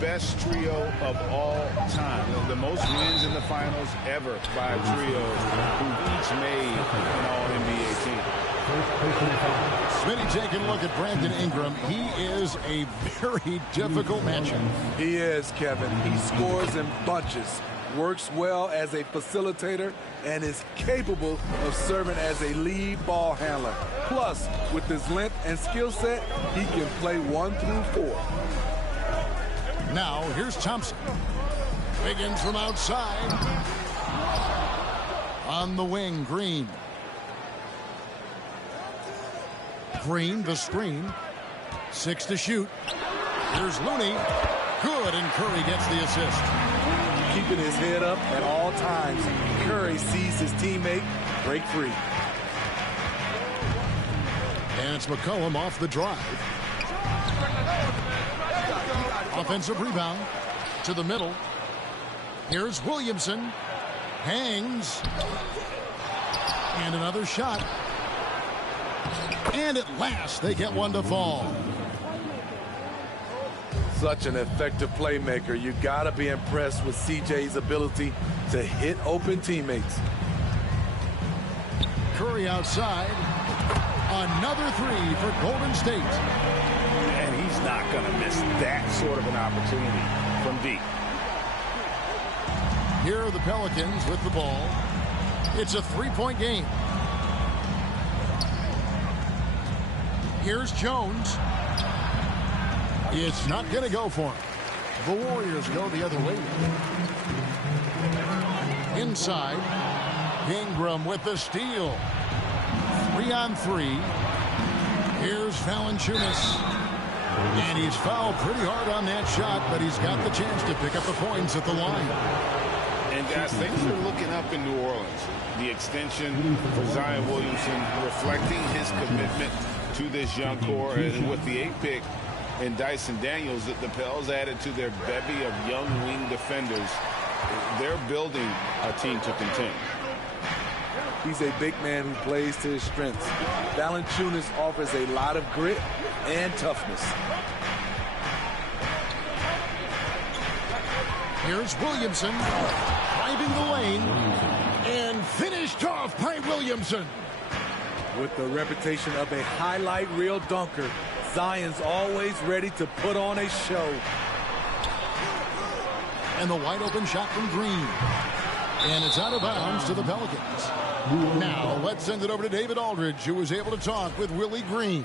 best trio of all time. The most wins in the finals ever by a trio who've each made an All-NBA team. Smitty taking a look at Brandon Ingram. He is a very difficult matchup. He is, Kevin. He scores in bunches, works well as a facilitator, and is capable of serving as a lead ball handler. Plus, with his length and skill set, he can play 1 through 4. Now, here's Thompson. Wiggins from outside. On the wing, Green. Green, the screen. 6 to shoot. Here's Looney. Good, and Curry gets the assist. Keeping his head up at all times, Curry sees his teammate break free. And it's McCollum off the drive. Offensive rebound to the middle. Here's Williamson. Hangs. And another shot. And at last, they get one to fall. Such an effective playmaker. You got to be impressed with CJ's ability to hit open teammates. Curry outside. Another three for Golden State. And he's not going to miss that sort of an opportunity from deep. Here are the Pelicans with the ball. It's a three-point game. Here's Jones. It's not going to go for him. The Warriors go the other way. Inside. Ingram with the steal. 3-on-3. Here's Valanciunas. And he's fouled pretty hard on that shot, but he's got the chance to pick up the points at the line. And guys, things are looking up in New Orleans. The extension for Zion Williamson reflecting his commitment to this young core, and with the 8th pick and Dyson Daniels, that the Pels added to their bevy of young wing defenders. They're building a team to contend. He's a big man who plays to his strengths. Valanciunas offers a lot of grit and toughness. Here's Williamson driving the lane and finished off by Williamson. With the reputation of a highlight reel dunker, Zion's always ready to put on a show. And the wide open shot from Green. And it's out of bounds to the Pelicans. Now let's send it over to David Aldridge, who was able to talk with Willie Green.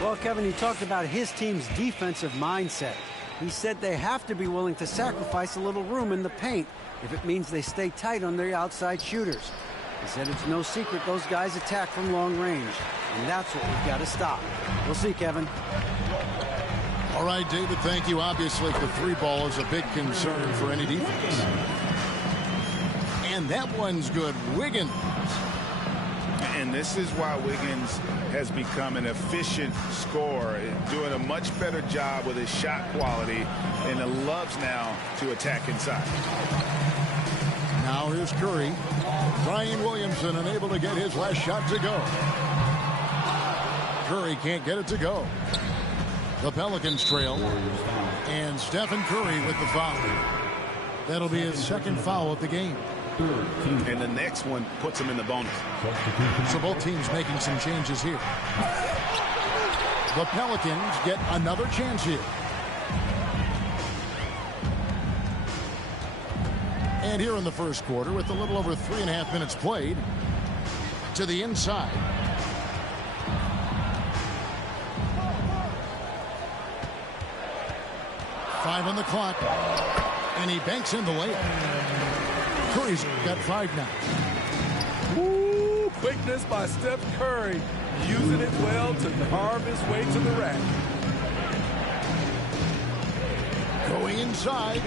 Well, Kevin, he talked about his team's defensive mindset. He said they have to be willing to sacrifice a little room in the paint if it means they stay tight on their outside shooters. He said it's no secret those guys attack from long range, and that's what we've got to stop. We'll see, Kevin. All right, David, thank you. Obviously, the three ball is a big concern for any defense. And that one's good. Wiggins. And this is why Wiggins has become an efficient scorer, doing a much better job with his shot quality, and loves now to attack inside. Now here's Curry. Brian Williamson unable to get his last shot to go. Curry can't get it to go. The Pelicans trail. And Stephen Curry with the foul. That'll be his second foul of the game. And the next one puts him in the bonus. So both teams making some changes here. The Pelicans get another chance here. And here in the first quarter, with a little over 3.5 minutes played, to the inside. Five on the clock. And he banks in the layup. Curry's got 5 now. Ooh, quickness by Steph Curry, using it well to carve his way to the rack. Going inside.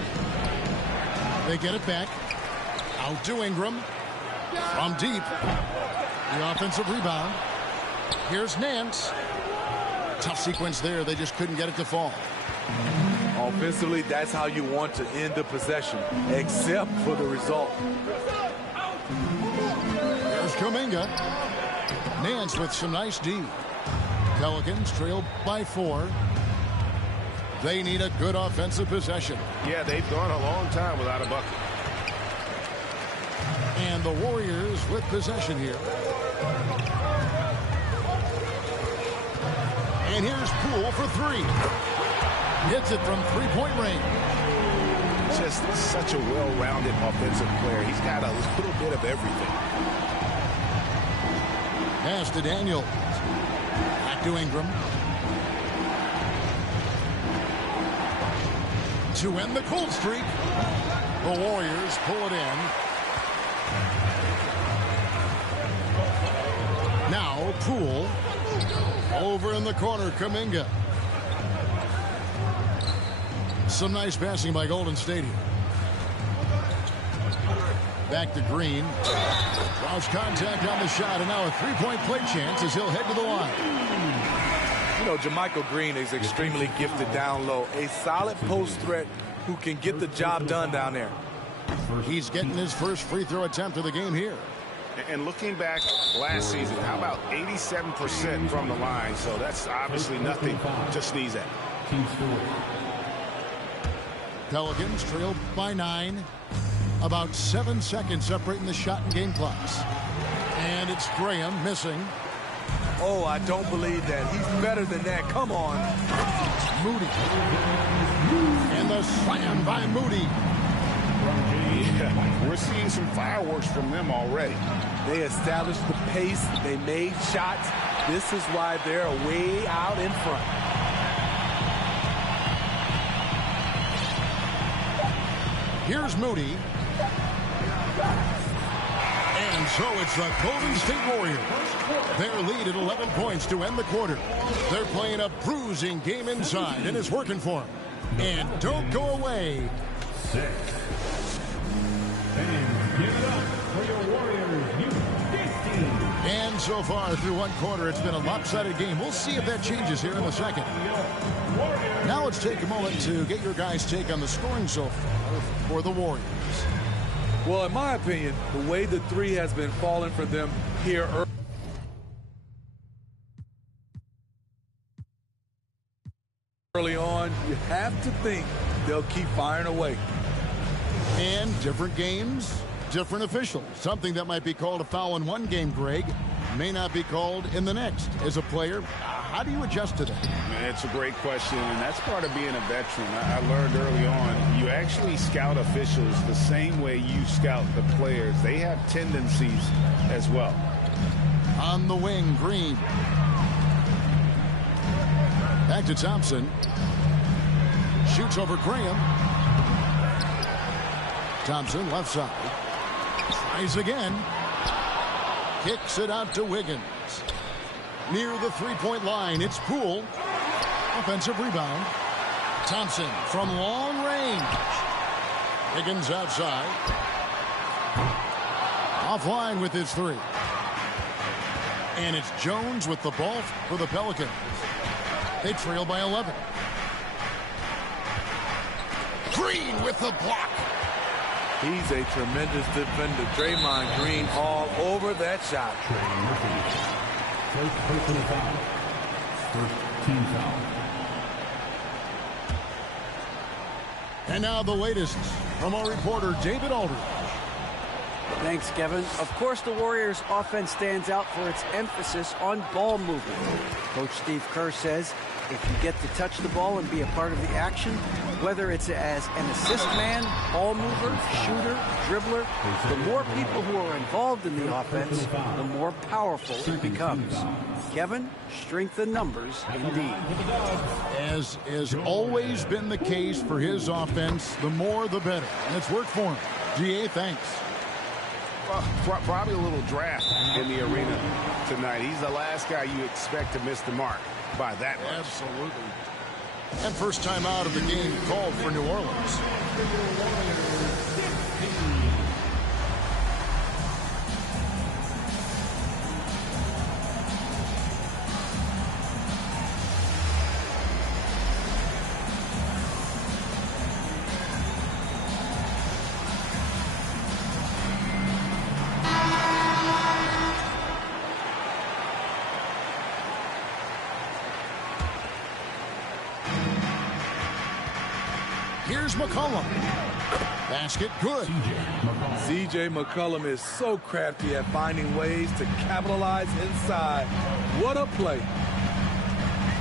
They get it back. Out to Ingram. From deep. The offensive rebound. Here's Nance. Tough sequence there. They just couldn't get it to fall. Offensively, that's how you want to end the possession, except for the result. There's Kuminga. Nance with some nice D. Pelicans trailed by 4. They need a good offensive possession. Yeah, they've gone a long time without a bucket. And the Warriors with possession here. And here's Poole for three. Hits it from three-point range. Just such a well-rounded offensive player. He's got a little bit of everything. Pass to Daniels. Back to Ingram. To end the cold streak, the Warriors pull it in. Now Poole. Over in the corner, Kuminga. Some nice passing by Golden State here. Back to Green. Lost contact on the shot, and now a three-point play chance as he'll head to the line. You know, Jermichael Green is extremely gifted down low. A solid post threat who can get the job done down there. He's getting his first free throw attempt of the game here. And looking back last season, how about 87% from the line? So that's obviously nothing to sneeze at. Pelicans trailed by 9. About 7 seconds separating the shot and game clocks. And it's Graham missing. Oh, I don't believe that. He's better than that. Come on. Moody. And the slam by Moody. Yeah, we're seeing some fireworks from them already. They established the pace. They made shots. This is why they're way out in front. Here's Moody. And so it's the Golden State Warriors. Their lead at 11 points to end the quarter. They're playing a bruising game inside, and it's working for them. And don't go away. 6. And give it up for your Warriors, U15. And so far through one quarter, it's been a lopsided game. We'll see if that changes here in the second. Now let's take a moment to get your guys' take on the scoring so far for the Warriors. Well, in my opinion, the way the three has been falling for them here early on, you have to think they'll keep firing away. And different games, different officials. Something that might be called a foul in one game, Greg, may not be called in the next. As a player, how do you adjust to that? Man, it's a great question, and that's part of being a veteran. I learned early on, you actually scout officials the same way you scout the players. They have tendencies as well. On the wing, Green. Back to Thompson. Shoots over Graham. Thompson, left side. Tries again. Kicks it out to Wiggins. Near the three-point line, it's Poole. Offensive rebound. Thompson from long range. Wiggins outside. Offline with his three. And it's Jones with the ball for the Pelicans. They trail by 11. Green with the block. He's a tremendous defender. Draymond Green all over that shot. First personal foul. First team foul. And now the latest from our reporter, David Aldridge. Thanks, Kevin. Of course, the Warriors' offense stands out for its emphasis on ball movement. Coach Steve Kerr says if you get to touch the ball and be a part of the action, whether it's as an assist man, ball mover, shooter, dribbler, the more people who are involved in the offense, the more powerful it becomes. Kevin, strength in numbers indeed. As has always been the case for his offense, the more the better. And it's worked for him. GA, thanks. Well, probably a little draft in the arena tonight. He's the last guy you expect to miss the mark by that much. Absolutely. And first time out of the game called for New Orleans. Here's McCollum. Basket good. C.J. McCollum is so crafty at finding ways to capitalize inside. What a play.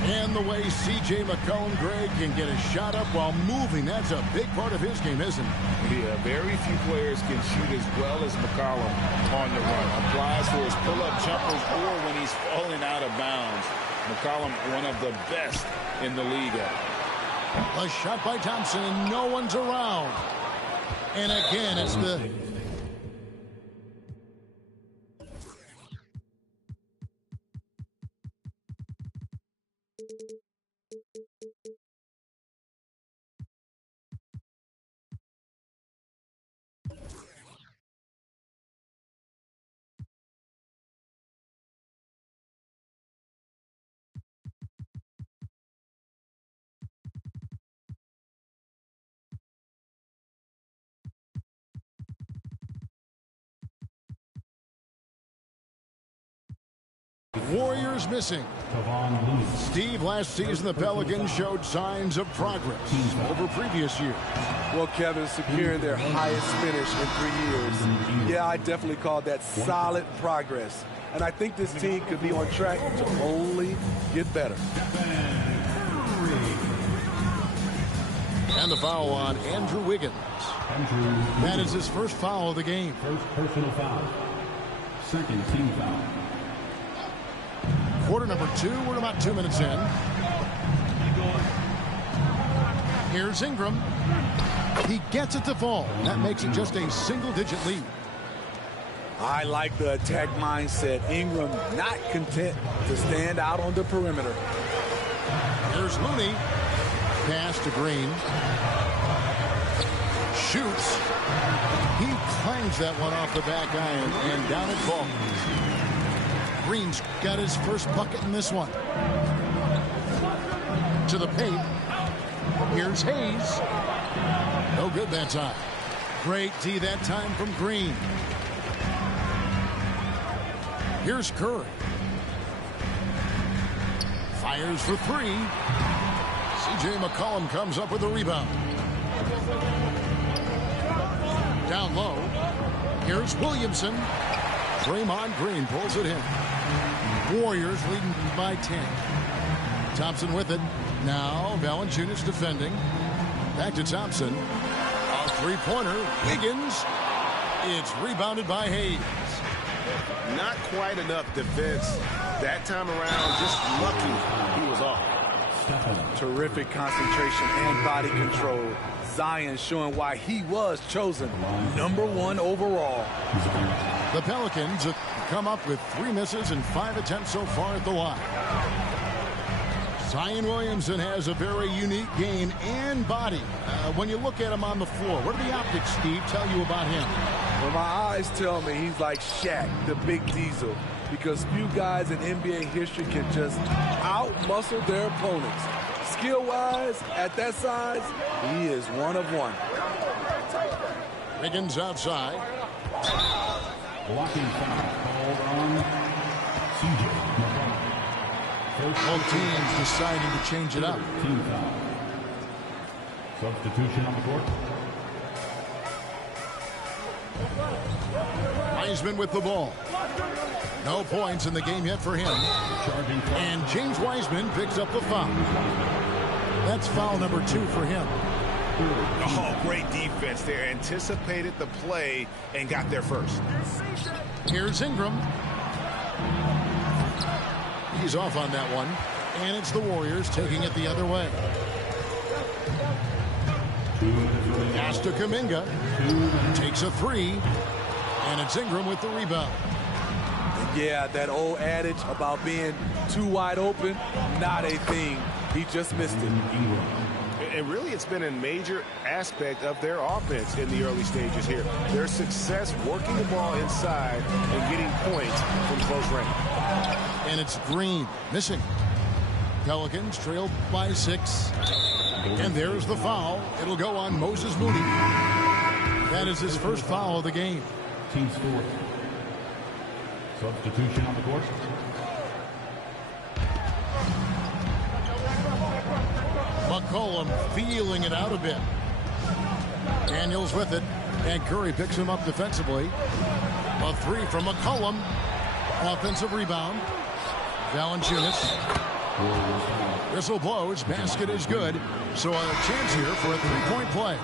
And the way C.J. McCollum, Greg, can get a shot up while moving, that's a big part of his game, isn't it? Yeah, very few players can shoot as well as McCollum on the run. Applies for his pull-up jumpers or when he's falling out of bounds. McCollum, one of the best in the league at it. A shot by Thompson, and no one's around. And again, it's the... Warriors missing. Steve, last season the Pelicans showed signs of progress over previous years. Well, Kevin, securing their highest finish in 3 years. Yeah, I definitely call that solid progress. And I think this team could be on track to only get better. And the foul on Andrew Wiggins. That is his first foul of the game. First personal foul. Second team foul. Quarter number 2, we're about 2 minutes in. Here's Ingram. He gets it to fall. That makes it just a single-digit lead. I like the attack mindset. Ingram not content to stand out on the perimeter. Here's Looney. Pass to Green. Shoots. He clangs that one off the back iron and down it falls. Green's got his first bucket in this one. To the paint. Here's Hayes. No good that time. Great D that time from Green. Here's Curry. Fires for 3. C.J. McCollum comes up with a rebound. Down low. Here's Williamson. Draymond Green pulls it in. Warriors leading by 10. Thompson with it. Now Valanciunas defending. Back to Thompson. A three-pointer. Wiggins. It's rebounded by Hayes. Not quite enough defense that time around. Just lucky he was off. Terrific concentration and body control. Zion showing why he was chosen #1 overall. The Pelicans have come up with 3 misses and 5 attempts so far at the line. Zion Williamson has a very unique game and body. When you look at him on the floor, what do the optics, Steve, tell you about him? Well, my eyes tell me he's like Shaq, the big diesel, because few guys in NBA history can just out-muscle their opponents. Skill-wise, at that size, he is one of one. Wiggins outside. Blocking foul called on C.J. McCollum. Both teams deciding to change it up. Team foul. Substitution on the court. Wiseman with the ball. No points in the game yet for him. And James Wiseman picks up the foul. That's foul number 2 for him. Oh, great defense there. Anticipated the play and got there first. Here's Ingram. He's off on that one. And it's the Warriors taking it the other way. Pass to Kuminga. Takes a 3. And it's Ingram with the rebound. Yeah, that old adage about being too wide open, not a thing. He just missed it. And really, it's been a major aspect of their offense in the early stages here. Their success working the ball inside and getting points from close range. And it's Green missing. Pelicans trailed by 6. And there's the foul. It'll go on Moses Moody. That is his first foul of the game. Team score. Substitution on the court. McCollum feeling it out a bit. Daniels with it, and Curry picks him up defensively. A three from McCollum. Offensive rebound. Valanciunas. Whistle blows. Basket is good. So a chance here for a three-point play.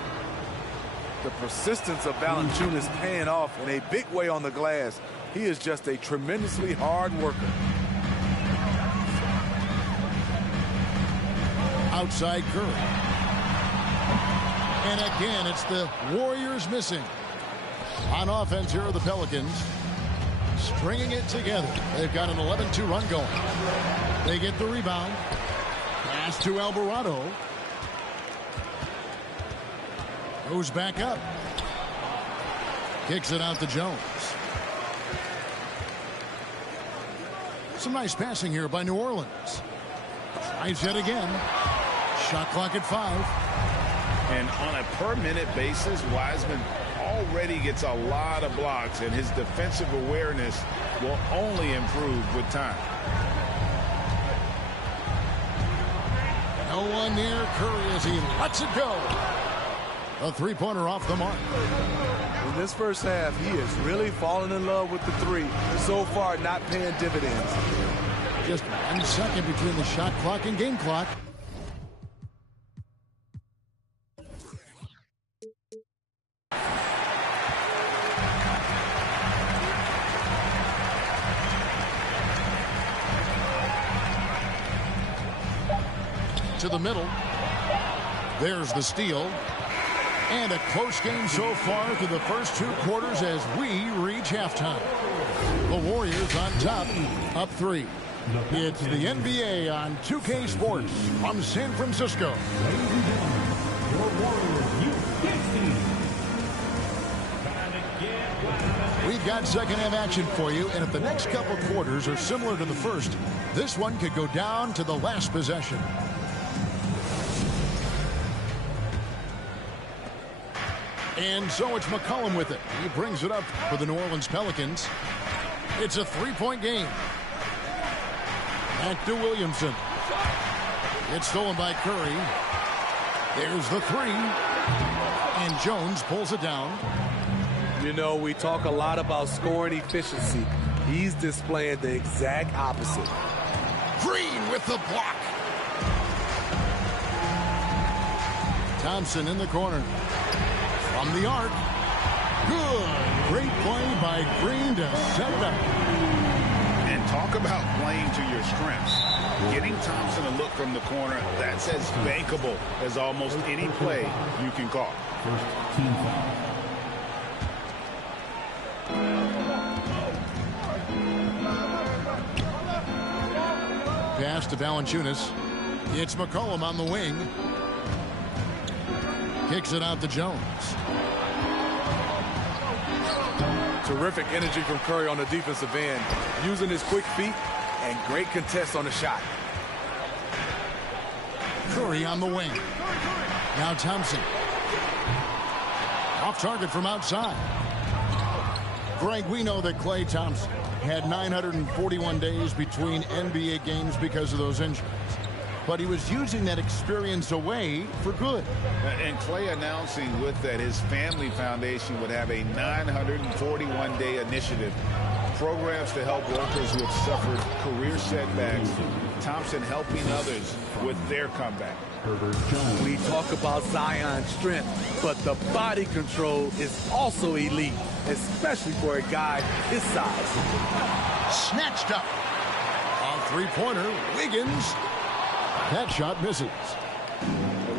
The persistence of Valanciunas paying off in a big way on the glass. He is just a tremendously hard worker. Outside Curry. And again, it's the Warriors missing. On offense, here are the Pelicans. Stringing it together. They've got an 11-2 run going. They get the rebound. Pass to Alvarado. Goes back up. Kicks it out to Jones. Some nice passing here by New Orleans. Tries yet again. Shot clock at 5. And on a per-minute basis, Wiseman already gets a lot of blocks, and his defensive awareness will only improve with time. No one near Curry as he lets it go. A three-pointer off the mark. In this first half, he is really falling in love with the three. So far, not paying dividends. Just 1 second between the shot clock and game clock. To the middle. There's the steal. And a close game so far through the first 2 quarters as we reach halftime. The Warriors on top, up 3. It's the NBA on 2K Sports from San Francisco. Ladies and gentlemen, your Warriors youth team. Time to get wild. We've got second half action for you, and if the next couple quarters are similar to the first, this one could go down to the last possession. And so it's McCollum with it. He brings it up for the New Orleans Pelicans. It's a 3-point game. Back to Williamson. It's stolen by Curry. There's the 3. And Jones pulls it down. You know, we talk a lot about scoring efficiency. He's displaying the exact opposite. Green with the block. Thompson in the corner. From the arc. Good. Great play by Green to set it up. And talk about playing to your strengths. Getting Thompson a look from the corner, that's as bankable as almost any play you can call. First team foul. Pass to Valanciunas. It's McCollum on the wing. Kicks it out to Jones. Terrific energy from Curry on the defensive end, using his quick feet and great contest on the shot. Curry on the wing. Now Thompson. Off target from outside. Greg, we know that Klay Thompson had 941 days between NBA games because of those injuries. But he was using that experience away for good. And Klay announcing with that his family foundation would have a 941-day initiative. Programs to help workers who have suffered career setbacks. Thompson helping others with their comeback. We talk about Zion's strength, but the body control is also elite, especially for a guy his size. Snatched up. A three-pointer. Wiggins. That shot misses.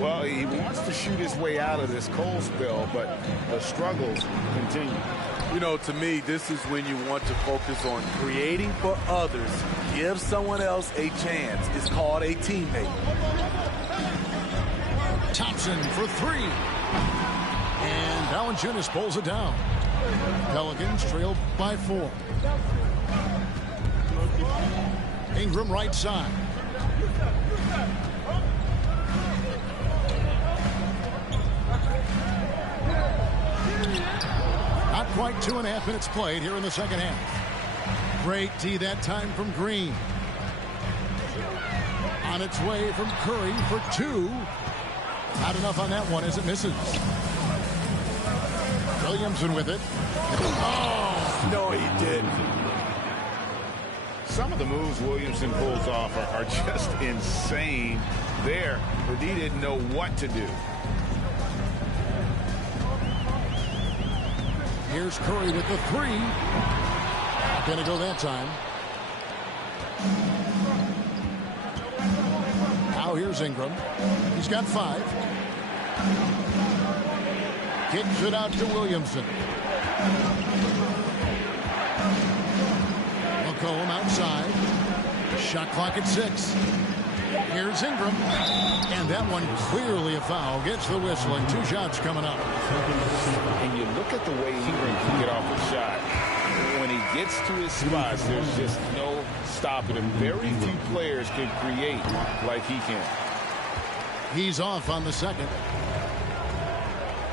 Well, he wants to shoot his way out of this cold spell, but the struggles continue. You know, to me, this is when you want to focus on creating for others. Give someone else a chance. It's called a teammate. Thompson for 3. And Valanciunas pulls it down. Pelicans trail by 4. Ingram right side. Not quite 2.5 minutes played here in the second half. Great D that time from Green. On its way from Curry for 2. Not enough on that one as it misses. Williamson with it. Oh! No, he didn't. Some of the moves Williamson pulls off are just insane there, but he didn't know what to do. Here's Curry with the three. Not going to go that time. Now here's Ingram. He's got 5. Kicks it out to Williamson. McCollum outside. Shot clock at 6. Here's Ingram. And that one clearly a foul. Gets the whistle and 2 shots coming up. And you look at the way Ingram can get off a shot. When he gets to his spots, there's just no stopping him. Very few players can create like he can. He's off on the second.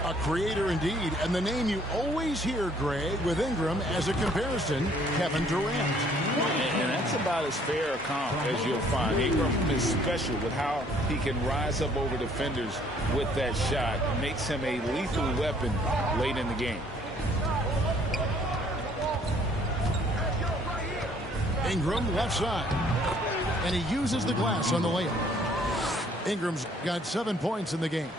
A creator indeed, and the name you always hear, Greg, with Ingram as a comparison, Kevin Durant. And that's about as fair a comp as you'll find. Ingram is special with how he can rise up over defenders with that shot. It makes him a lethal weapon late in the game. Ingram left side, and he uses the glass on the layup. Ingram's got 7 points in the game.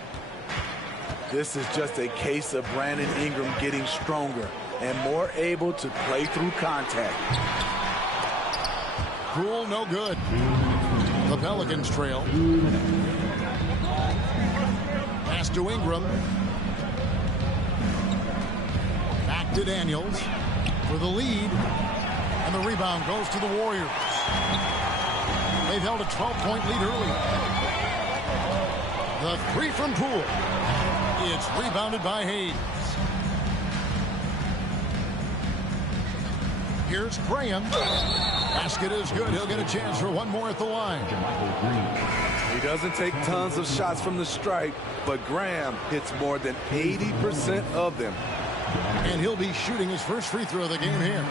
This is just a case of Brandon Ingram getting stronger and more able to play through contact. Poole, no good. The Pelicans trail. Pass to Ingram. Back to Daniels for the lead. And the rebound goes to the Warriors. They've held a 12-point lead early. The three from Poole. It's rebounded by Hayes. Here's Graham. Basket is good. He'll get a chance for one more at the line. He doesn't take tons of shots from the stripe, but Graham hits more than 80% of them. And he'll be shooting his first free throw of the game here.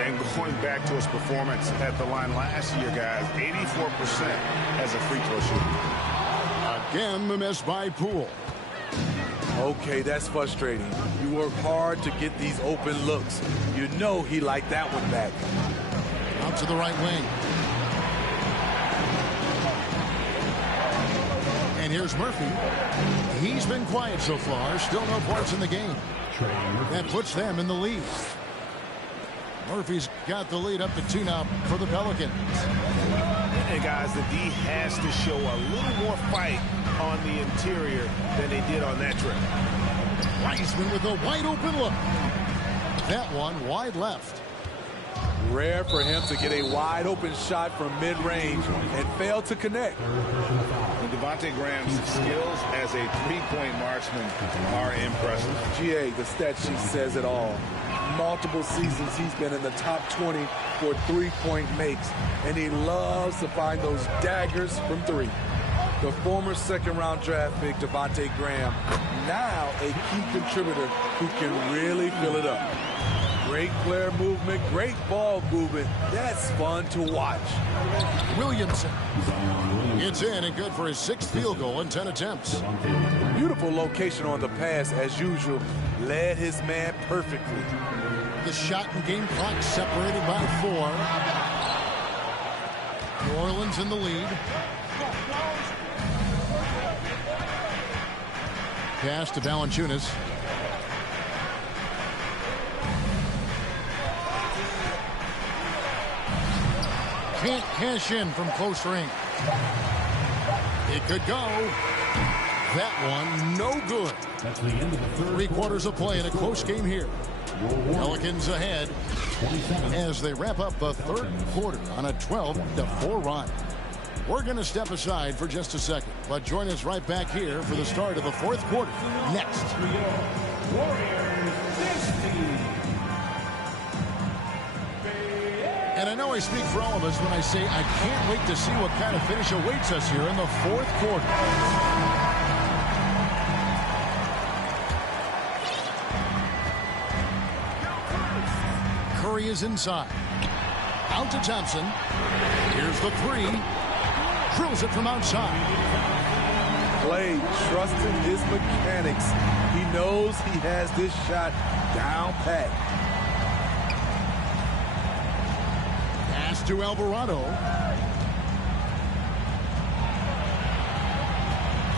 And going back to his performance at the line last year, guys, 84% as a free throw shooter. Again, the miss by Poole. Okay, that's frustrating. You work hard to get these open looks. You know he liked that one back. Out to the right wing. And here's Murphy. He's been quiet so far. Still no points in the game. That puts them in the lead. Murphy's got the lead up to 2 now for the Pelicans. And guys, the D has to show a little more fight on the interior than they did on that trip. Wiseman with a wide open look. That one wide left. Rare for him to get a wide open shot from mid-range and fail to connect. And Devontae Graham's skills as a three-point marksman are impressive. GA, the stat sheet says it all. Multiple seasons he's been in the top 20 for three-point makes, and he loves to find those daggers from 3. The former second-round draft pick, Devontae Graham, now a key contributor who can really fill it up. Great player movement, great ball movement. That's fun to watch. Williamson. It's in and good for his 6th field goal in 10 attempts. Beautiful location on the pass, as usual. Led his man perfectly. The shot and game clock separated by 4. New Orleans in the lead. Pass to Valanciunas. Can't cash in from close range. It could go. That one, no good. That's the end of the 3 quarters of play in a close game here. Pelicans ahead as they wrap up the 3rd quarter on a 12-4 run. We're going to step aside for just a second, but join us right back here for the start of the 4th quarter next. Warriors, this team. And I know I speak for all of us when I say I can't wait to see what kind of finish awaits us here in the 4th quarter. Curry is inside. Out to Thompson. Here's the 3. Drills it from outside. Clay trusting his mechanics. He knows he has this shot down pat. Pass to Alvarado.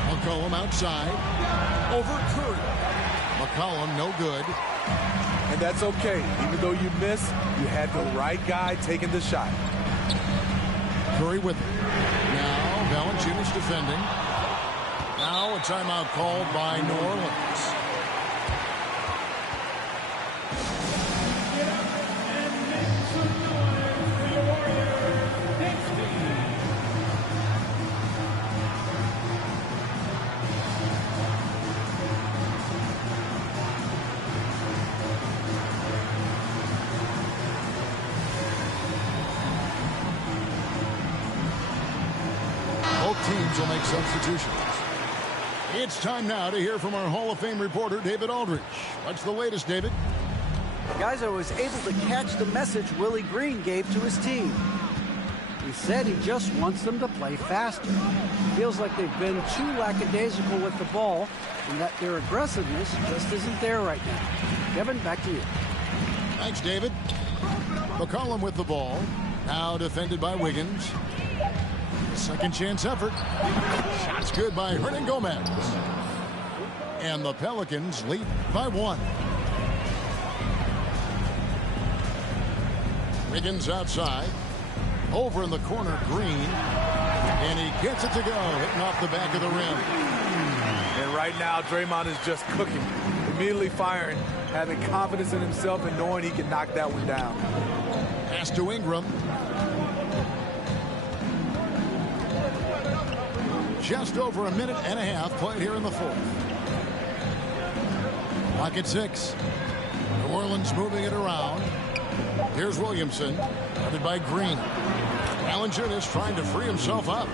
McCollum outside. Over Curry. McCollum no good. And that's okay. Even though you miss, you had the right guy taking the shot. Curry with it. Now Valanciunas defending. Now a timeout called by New Orleans. Both teams will make substitutions. It's time now to hear from our Hall of Fame reporter, David Aldridge. What's the latest, David? Guys, I was able to catch the message Willie Green gave to his team. He said he just wants them to play faster. Feels like they've been too lackadaisical with the ball and that their aggressiveness just isn't there right now. Kevin, back to you. Thanks, David. McCollum with the ball. Now defended by Wiggins. Second chance effort. Shot's good by Hernan Gomez. And the Pelicans lead by 1. Wiggins outside. Over in the corner, Green. And he gets it to go, hitting off the back of the rim. And right now, Draymond is just cooking. Immediately firing, having confidence in himself and knowing he can knock that one down. Pass to Ingram. Just over a minute and a half played here in the fourth. Clock at 6. New Orleans moving it around. Here's Williamson, guarded by Green. Valanciunas trying to free himself up.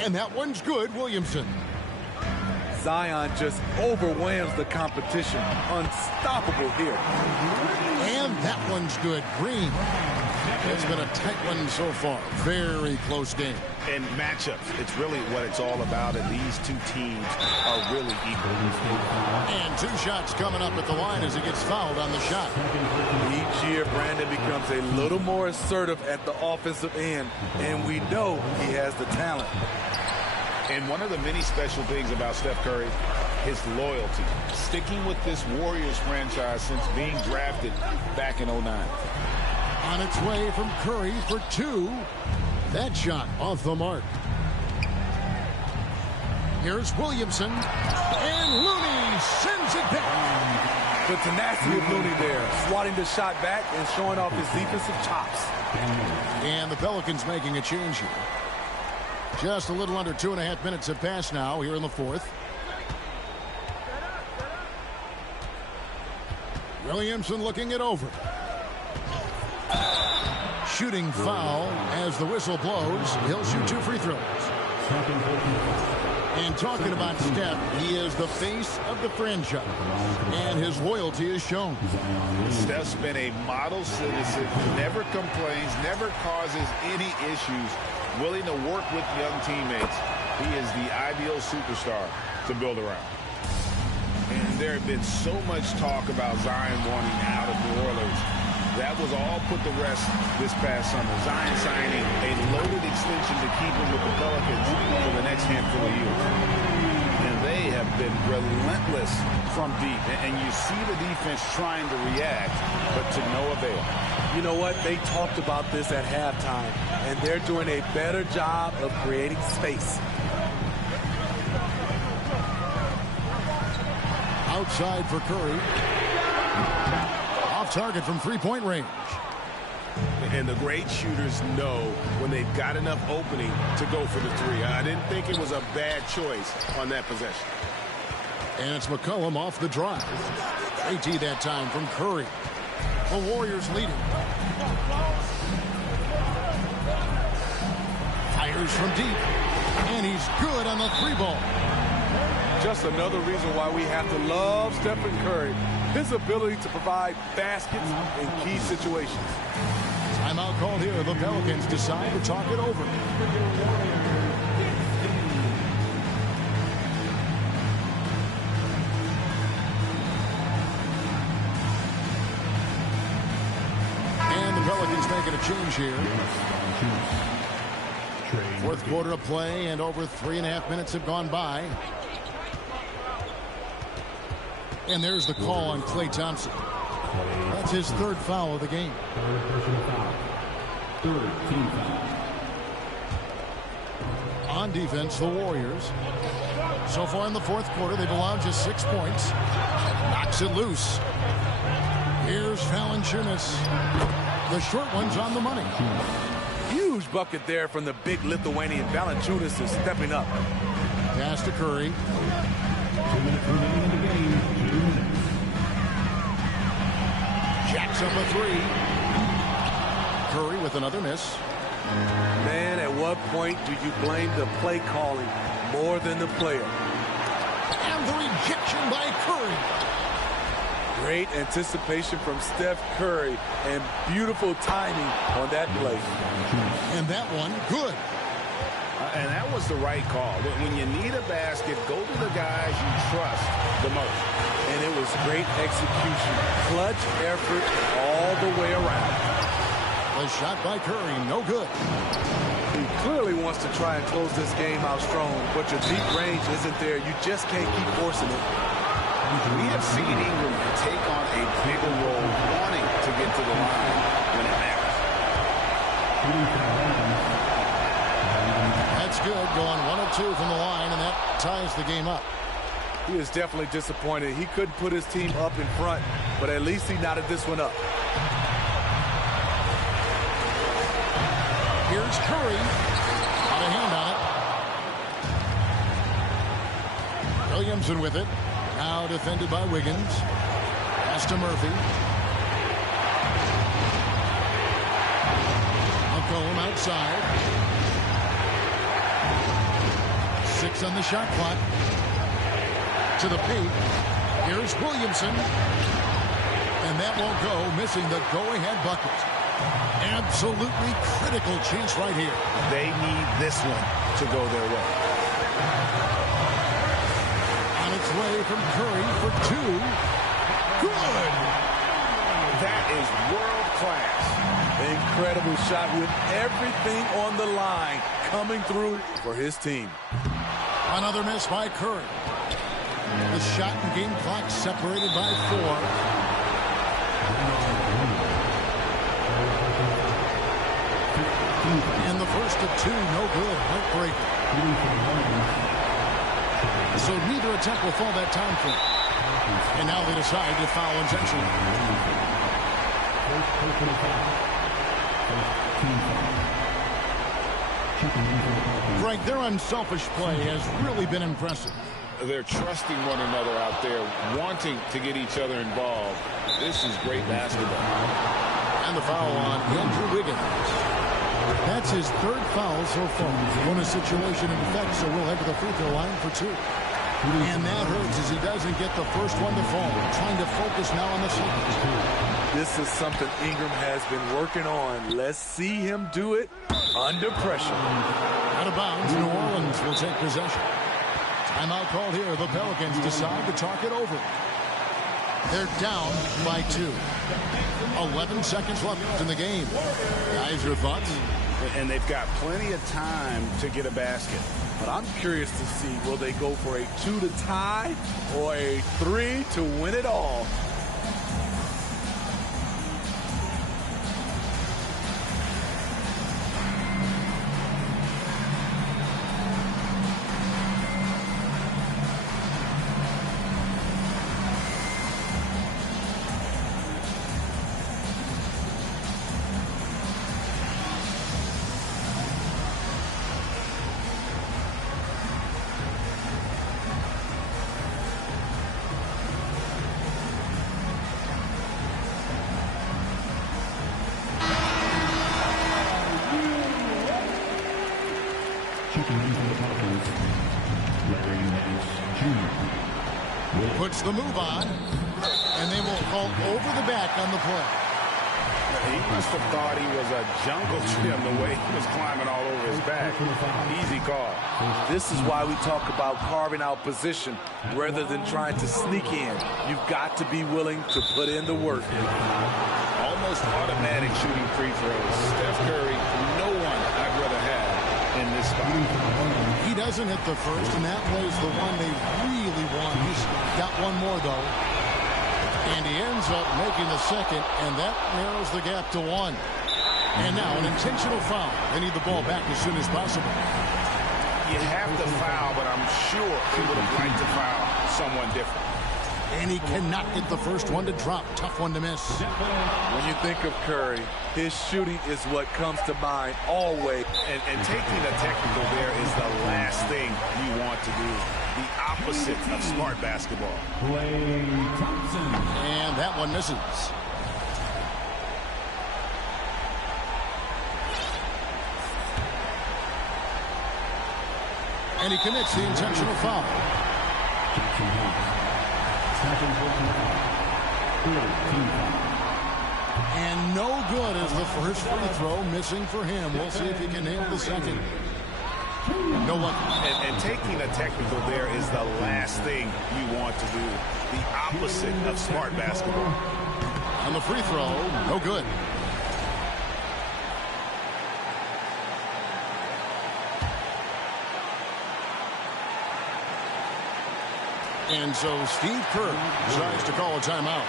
And that one's good, Williamson. Zion just overwhelms the competition. Unstoppable here. And that one's good, Green. It's been a tight one so far. Very close game. And matchups, it's really what it's all about, and these two teams are really equal. And 2 shots coming up at the line as he gets fouled on the shot. Each year, Brandon becomes a little more assertive at the offensive end, and we know he has the talent. And one of the many special things about Steph Curry, his loyalty. Sticking with this Warriors franchise since being drafted back in 09. On its way from Curry for 2. That shot off the mark. Here's Williamson. And Looney sends it back. The tenacity of Looney there, swatting the shot back and showing off his defensive chops. And the Pelicans making a change here. Just a little under 2.5 minutes have passed now here in the fourth. Williamson looking it over. Shooting foul as the whistle blows. He'll shoot 2 free throws. And talking about Steph, he is the face of the franchise, and his loyalty is shown. Steph's been a model citizen, never complains, never causes any issues, willing to work with young teammates. He is the ideal superstar to build around. And there had been so much talk about Zion wanting out of New Orleans. That was all put to rest this past summer. Zion signing a loaded extension to keep him with the Pelicans for the next handful of years. And they have been relentless from deep. And you see the defense trying to react, but to no avail. You know what? They talked about this at halftime, and they're doing a better job of creating space. Outside for Curry. Off target from 3-point range. And the great shooters know when they've got enough opening to go for the 3. I didn't think it was a bad choice on that possession. And it's McCollum off the drive. AT that time from Curry. The Warriors leading. Fires from deep. And he's good on the 3-ball. Just another reason why we have to love Stephen Curry. His ability to provide baskets in key situations. Timeout called here. The Pelicans decide to talk it over. Pelicans making a change here. Fourth quarter of play, and over 3.5 minutes have gone by. And there's the call on Klay Thompson. That's his third foul of the game. Third team foul. On defense, the Warriors. So far in the fourth quarter, they've allowed just 6 points. Knocks it loose. Here's Valanciunas. The short one's on the money. Huge bucket there from the big Lithuanian. Valanciunas is stepping up. Pass to Curry. 2 minutes remaining in the game. 2 minutes. Jacks up a three. Curry with another miss. Man, at what point do you blame the play calling more than the player? And the rejection by Curry. Great anticipation from Steph Curry and beautiful timing on that play. And that one, good. And that was the right call. When you need a basket, go to the guys you trust the most. And it was great execution. Clutch effort all the way around. A shot by Curry, no good. He clearly wants to try and close this game out strong, but your deep range isn't there. You just can't keep forcing it. We have seen Ingram take on a bigger role, wanting to get to the line when it matters. That's good, going 1 of 2 from the line, and that ties the game up. He is definitely disappointed. He couldn't put his team up in front, but at least he knotted this one up. Here's Curry. Got a hand on it. Williamson with it. Now defended by Wiggins. Pass to Murphy. McCollum outside. 6 on the shot clock. To the paint. Here's Williamson. And that won't go, missing the go-ahead bucket. Absolutely critical chance right here. They need this one to go their way. On its way from Curry for 2. Good! That is world class. Incredible shot with everything on the line coming through for his team. Another miss by Curry. The shot and game clock separated by 4. And the first of 2, no good. Heartbreaker. So neither attempt will fall that time frame. And now they decide to foul intentionally. Greg, their unselfish play has really been impressive. They're trusting one another out there, wanting to get each other involved. This is great basketball. And the foul on Andrew Wiggins. That's his third foul so far. Bonus situation in effect, so we'll head to the free throw line for 2. And that hurts as he doesn't get the first one to fall. Trying to focus now on the second. This is something Ingram has been working on. Let's see him do it under pressure. Out of bounds, New Orleans will take possession. Timeout called here. The Pelicans decide to talk it over. They're down by 2. 11 seconds left in the game. Guys, your thoughts? And they've got plenty of time to get a basket. But I'm curious to see, will they go for a 2 to tie or a 3 to win it all? Puts the move on, and they will call over the back on the play. He must have thought he was a jungle gym the way he was climbing all over his back. Easy call. This is why we talk about carving out position rather than trying to sneak in. You've got to be willing to put in the work. Almost automatic shooting free throws. Steph Curry, no one I'd rather have in this spot. He doesn't hit the first, and that was the one they really want. He's got one more, though. And he ends up making the second, and that narrows the gap to one. And now an intentional foul. They need the ball back as soon as possible. You have to foul, but I'm sure he would have liked to foul someone different. And he cannot get the first one to drop. Tough one to miss. When you think of Curry, his shooting is what comes to mind always. And taking a technical there is the last thing you want to do. The opposite of smart basketball. Klay Thompson. And that one misses. And he commits the intentional foul. And no good as the first free throw, missing for him. We'll see if he can nail the second. No one. And taking a technical there is the last thing you want to do. The opposite of smart basketball. On the free throw, no good. And so Steve Kerr decides to call a timeout.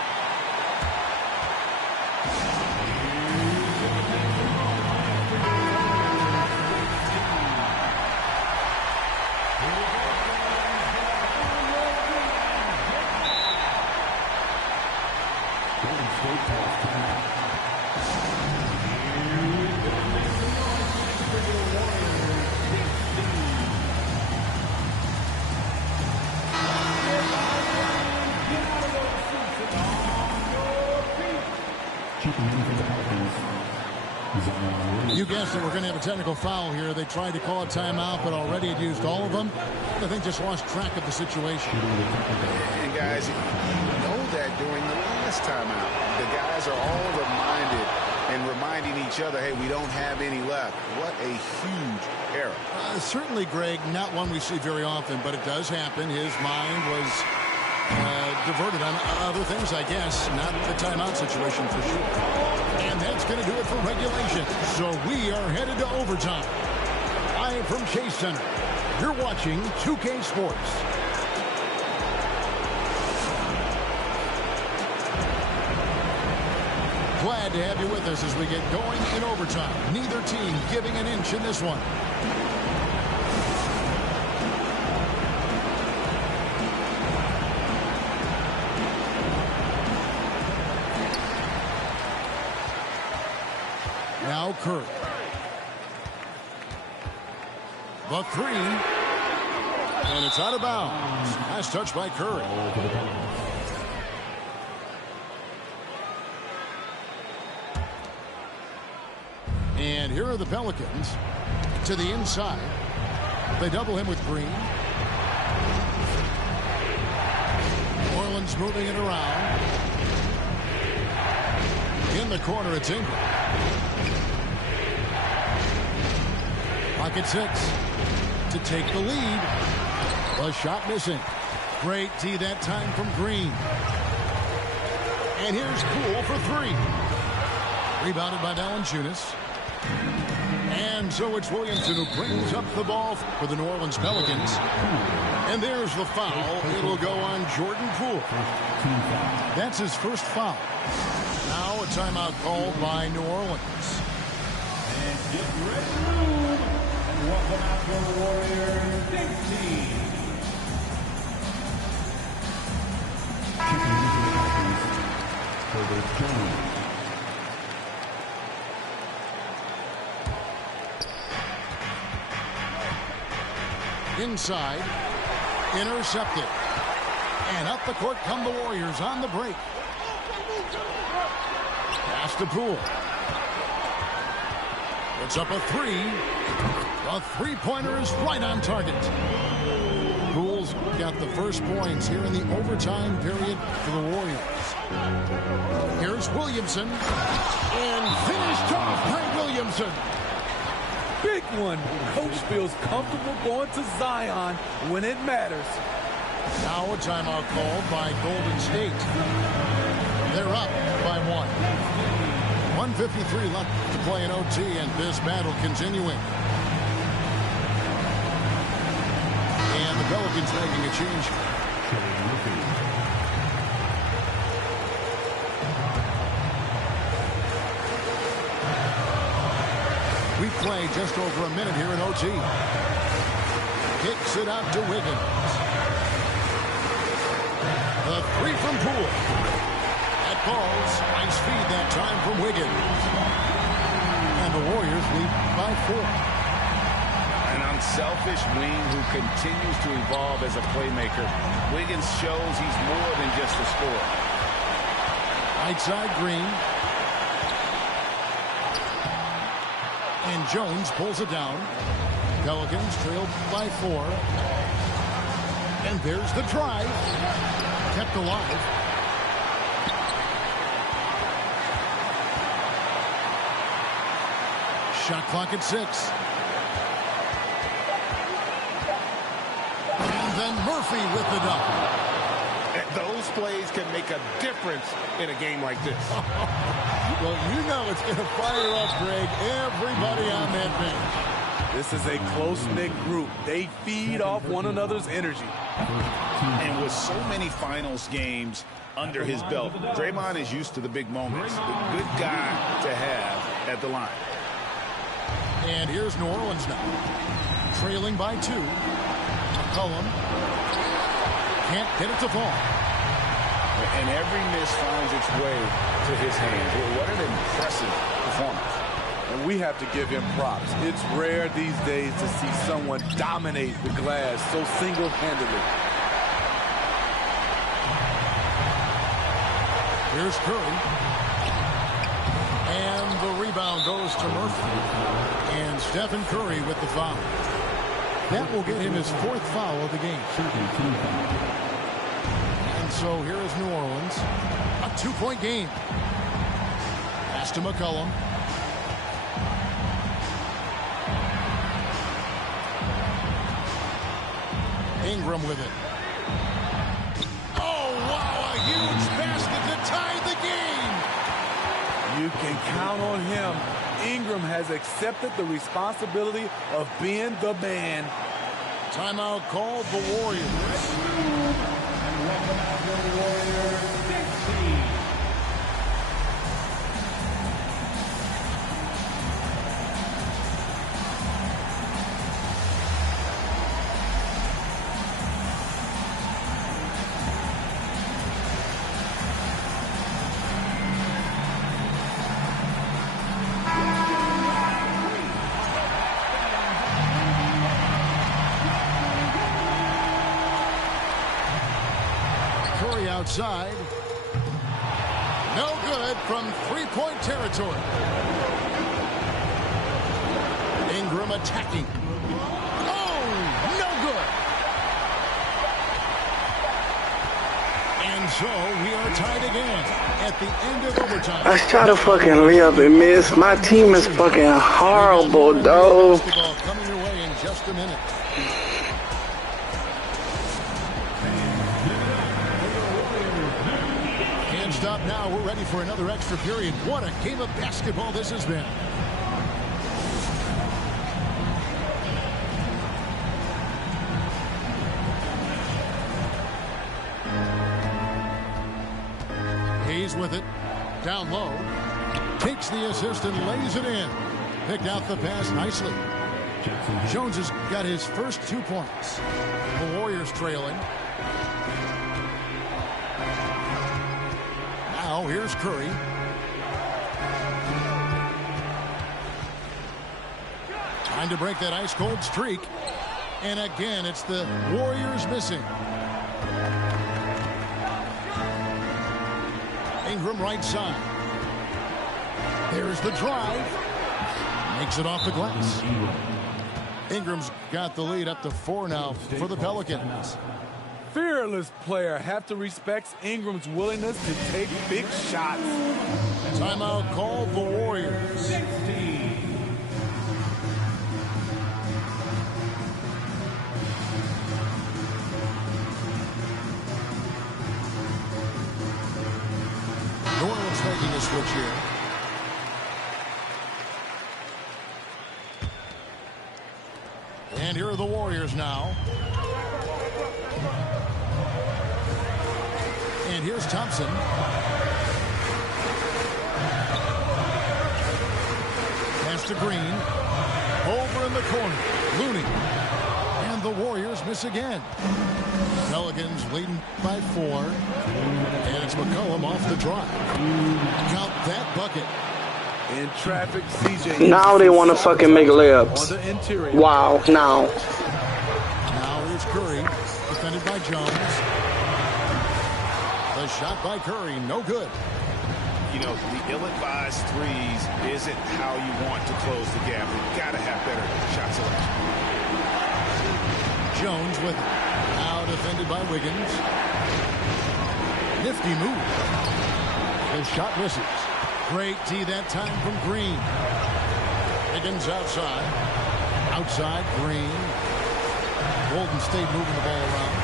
You guessed it, we're going to have a technical foul here. They tried to call a timeout, but already had used all of them. I think just lost track of the situation. And guys, you know that during the last timeout, the guys are all reminded and reminding each other, hey, we don't have any left. What a huge error. Certainly, Greg, not one we see very often, but it does happen. His mind was diverted on other things, I guess, not the timeout situation for sure. And that's going to do it for regulation. So we are headed to overtime. Live from Chase Center, you're watching 2K Sports. Glad to have you with us as we get going in overtime. Neither team giving an inch in this one. Now Curry. The three. And it's out of bounds. Nice touch by Curry. And here are the Pelicans to the inside. They double him with Green. New Orleans moving it around. In the corner, it's Ingram. Pocket six to take the lead. The shot missing. Great D that time from Green. And here's Poole for three. Rebounded by Valanciunas. And so it's Williamson who brings up the ball for the New Orleans Pelicans. And there's the foul. It'll go on Jordan Poole. That's his first foul. Now a timeout called by New Orleans. And get ready to move. And welcome out your Warriors big team. Inside, intercepted. And up the court come the Warriors on the break. Pass to Poole. It's up a three. The three-pointer is right on target. Poole's got the first points here in the overtime period for the Warriors. Here's Williamson. And finished off by Williamson. Big one. Coach feels comfortable going to Zion when it matters. Now a timeout called by Golden State. They're up by 1. 1:53 left to play in OT, and this battle continuing. And the Pelicans making a change. We play just over a minute here in OT. Kicks it out to Wiggins. The three from Poole. That falls. Nice feed that time from Wiggins. And the Warriors lead by 4. An unselfish wing who continues to evolve as a playmaker. Wiggins shows he's more than just a scorer. Right side Green. And Jones pulls it down. Pelicans trailed by 4. And there's the drive. Kept alive. Shot clock at 6. And then Murphy with the dunk. Those plays can make a difference in a game like this. Well, you know it's going to fire up, Greg, everybody on that bench. This is a close-knit group. They feed off one another's energy. And with so many finals games under his belt, Draymond is used to the big moments. The good guy to have at the line. And here's New Orleans now. Trailing by 2. McCollum can't get it to fall. And every miss finds its way to his hands. What an impressive performance. And we have to give him props. It's rare these days to see someone dominate the glass so single-handedly. Here's Curry. And the rebound goes to Murphy. And Stephen Curry with the foul. That will get him his 4th foul of the game. And so here is New Orleans. A 2-point game. Pass to McCollum. Ingram with it. Oh, wow, a huge basket to tie the game. You can count on him. Ingram has accepted the responsibility of being the man. Timeout called the Warriors. Outside. No good from 3-point territory. Ingram attacking. Oh, no good. And so we are tied again at the end of overtime. I try to fucking live and miss. My team is fucking horrible, dog. Basketball coming your way in just a minute. Stop now. We're ready for another extra period. What a game of basketball this has been. Hayes with it. Down low. Takes the assist and lays it in. Picked out the pass nicely. Jones has got his first 2 points. The Warriors trailing. Now here's Curry. Trying to break that ice-cold streak. And again, it's the Warriors missing. Ingram right side. There's the drive. Makes it off the glass. Ingram's got the lead up to 4 now for the Pelicans. Fearless player. Have to respect Ingram's willingness to take big shots. Timeout called the Warriors. New Orleans making a switch here. And here are the Warriors now. And here's Thompson. Pass to Green. Over in the corner. Looney. And the Warriors miss again. Pelicans leading by 4. And it's McCollum off the drive. Count that bucket. In traffic, CJ. Now they want to fucking make layups. On the interior. Wow, now. Now here's Curry. Defended by Jones. The shot by Curry, no good. You know, the ill-advised threes isn't how you want to close the gap. You've got to have better shot selection. Jones with it. Now defended by Wiggins. Nifty move. The shot misses. Great D that time from Green. Wiggins outside. Outside Green. Golden State moving the ball around.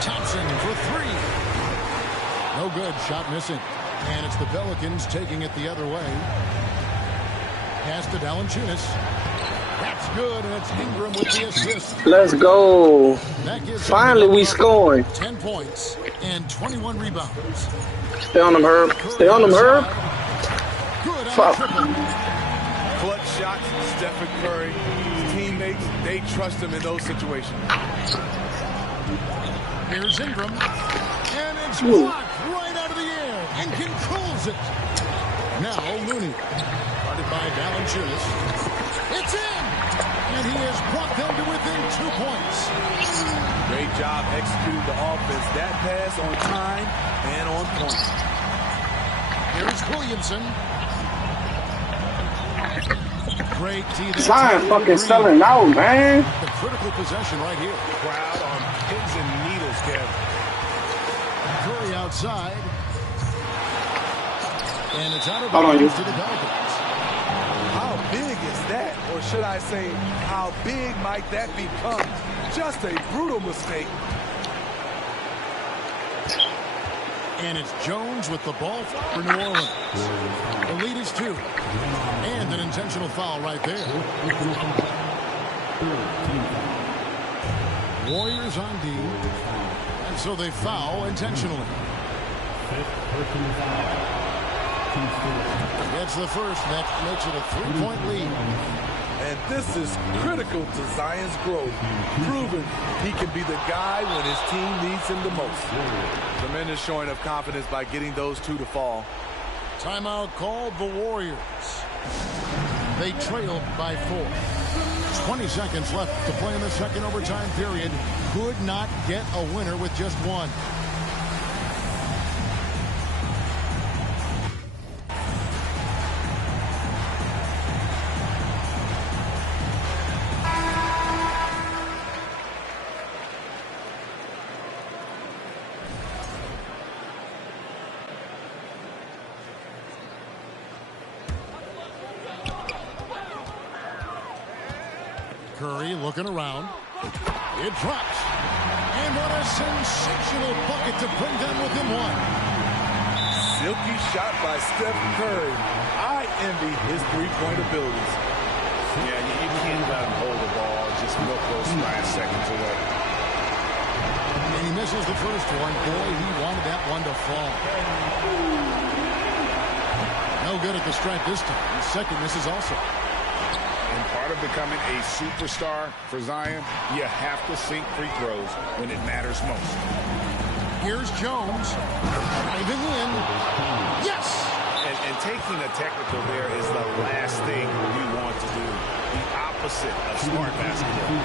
Thompson for 3. No good. Shot missing. And it's the Pelicans taking it the other way. Pass to Valanciunas. That's good, and it's Ingram with the assist. Let's go. That gives Finally, we scoring. 10 points and 21 rebounds. Stay on them, Herb. Stay on them, Herb. Good on Fuck. the triple. Clutch shots, Stephen Curry. His teammates, they trust him in those situations. Here's Ingram. And it's blocked right out of the air and controls it. Now Looney. Guarded by Valanciunas. It's in! And he has brought them to within 2 points. Great job executing the offense. That pass on time and on point. Here's Williamson. Great D. Zion fucking selling out, man. The critical possession right here. Crowd on pins and needles, Kev. Curry outside. And it's out of Hold on, bounds you. to the Pelicans. How big is that? Or should I say, how big might that become? Just a brutal mistake. And it's Jones with the ball for New Orleans. The lead is 2. And an intentional foul right there. Warriors on D. And so they foul intentionally. Gets the first. That makes it a 3-point lead. And this is critical to Zion's growth, proving he can be the guy when his team needs him the most. Tremendous showing of confidence by getting those 2 to fall. Timeout called the Warriors. They trailed by 4. 20 seconds left to play in the second overtime period. Could not get a winner with just 1. Curry looking around. It drops. And what a sensational bucket to bring them within 1. Silky shot by Stephen Curry. I envy his three-point abilities. Yeah, you can't let him hold the ball. Just milk those last seconds away. And he misses the first one. Boy, he wanted that one to fall. No good at the stripe this time. The second misses also. And part of becoming a superstar for Zion, you have to sink free throws when it matters most. Here's Jones. Driving in. Yes! And taking a technical there is the last thing we want to do. The opposite of smart basketball.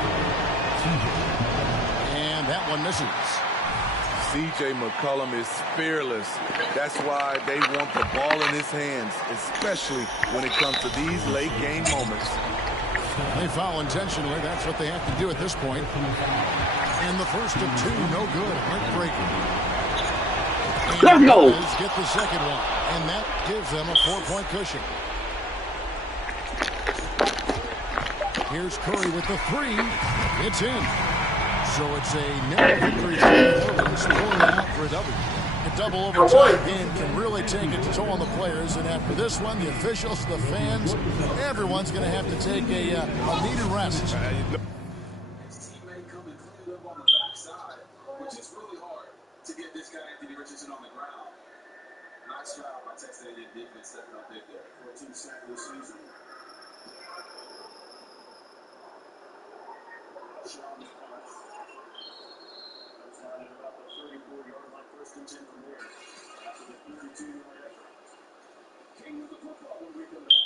And that one misses. C.J. McCollum is fearless. That's why they want the ball in his hands, especially when it comes to these late game moments. They foul intentionally. That's what they have to do at this point. And the first of two, no good. Heartbreaker. Let's go. Get the second one. And that gives them a 4-point cushion. Here's Curry with the three. It's in. So it's a narrow victory for New Orleans, pulling it out for a double. A double overtime game can really take a toll on the players. And after this one, the officials, the fans, everyone's going to have to take a needed rest. His teammate coming clean up on the backside, which is really hard to get this guy Anthony Richardson on the ground. Nice job by Texas A&M defense stepping up big there. 14 sacks this season. Sean McCoy comes down at about the 34-yard line, first and 10 from there. After the 32-yard effort. King with the football when we come back.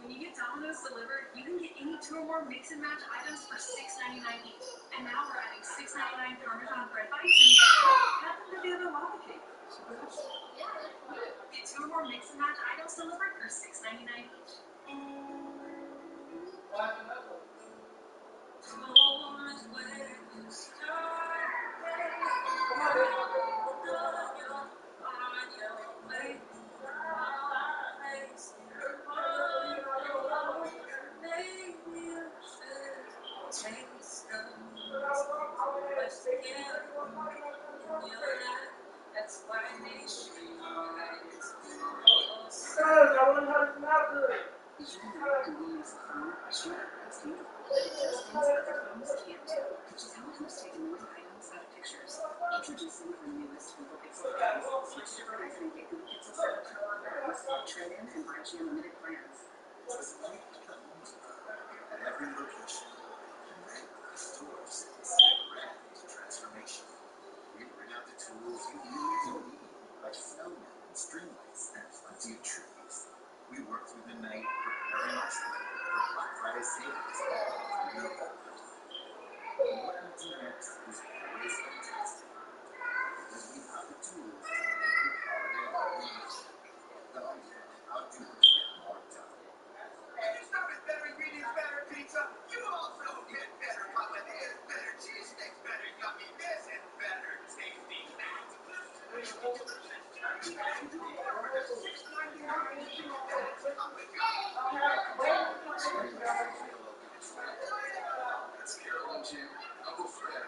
When you get Domino's delivered, you can get any 2 or more mix and match items for $6.99 each. And now we're adding $6.99 Parmesan bread bites and have them to the other lava cake. Get 2 or more mix and match items delivered for $6.99 each. That's why Did you know convenience of phone? Sure, that's beautiful. It does things other phones can't do, which is how it helps take more items out of pictures. Introducing the newest Google Pixel phones. Switch to Verizon and get Google Pixel 7 Pro on with trade-in and 5G unlimited plans. At every location, stores red to transformation. We bring out the tools you need, like snowmen and streetlights and plenty of trees. We work through the night preparing our sleep for Black Friday savings. What we do next is always fantastic because we have the tools to make the holiday reach. How do we get more done? Hey, it's not better ingredients, better pizza. You also get better bolognese, better cheese steaks, better yummy this, and better tasty that. It's Carol and Jim, Uncle Fred.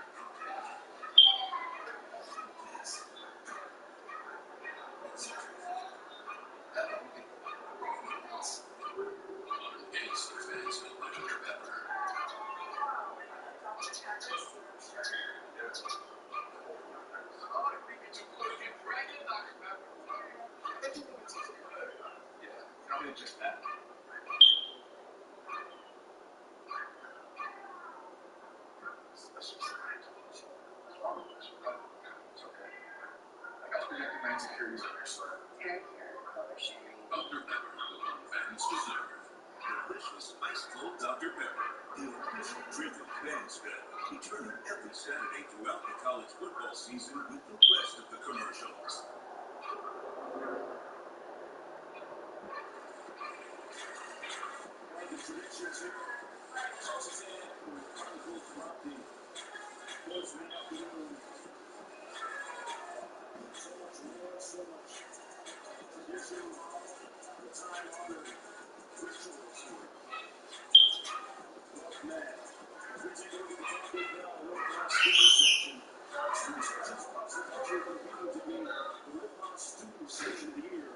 Just that. It's okay. I got connected 9 securities on your side. Eric, you're oversharing. Dr. Pepper, fans deserve. Delicious ice-cold Dr. Pepper. The official drink of fans bet. Returning every Saturday throughout the college football season with the rest of the commercials. The traditions here. Texas A&M Chronicles throughout the close mid-afternoon. So much more, so much tradition, the time-honored rituals here. Well, man, as we take a look at the topic now, the Lip-Ross student section. Student section spots are actually competing to be the Lip-Ross student section of the year.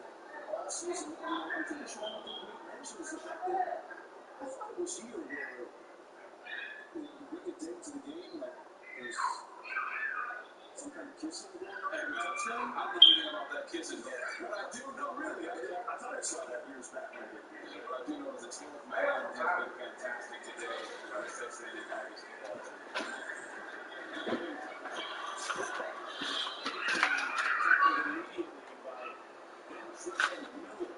All season long, and tradition, I don't think we mentioned is the fact that I thought it was here where we could take to the game like there's some kind of kissing going on every touchdown. I don't know anything about that kissing, but what I do know, really, I thought I saw that years back. But I do know as a team of man has been fantastic today. Texas A&M Aggies football team. Immediately by Ben Miller.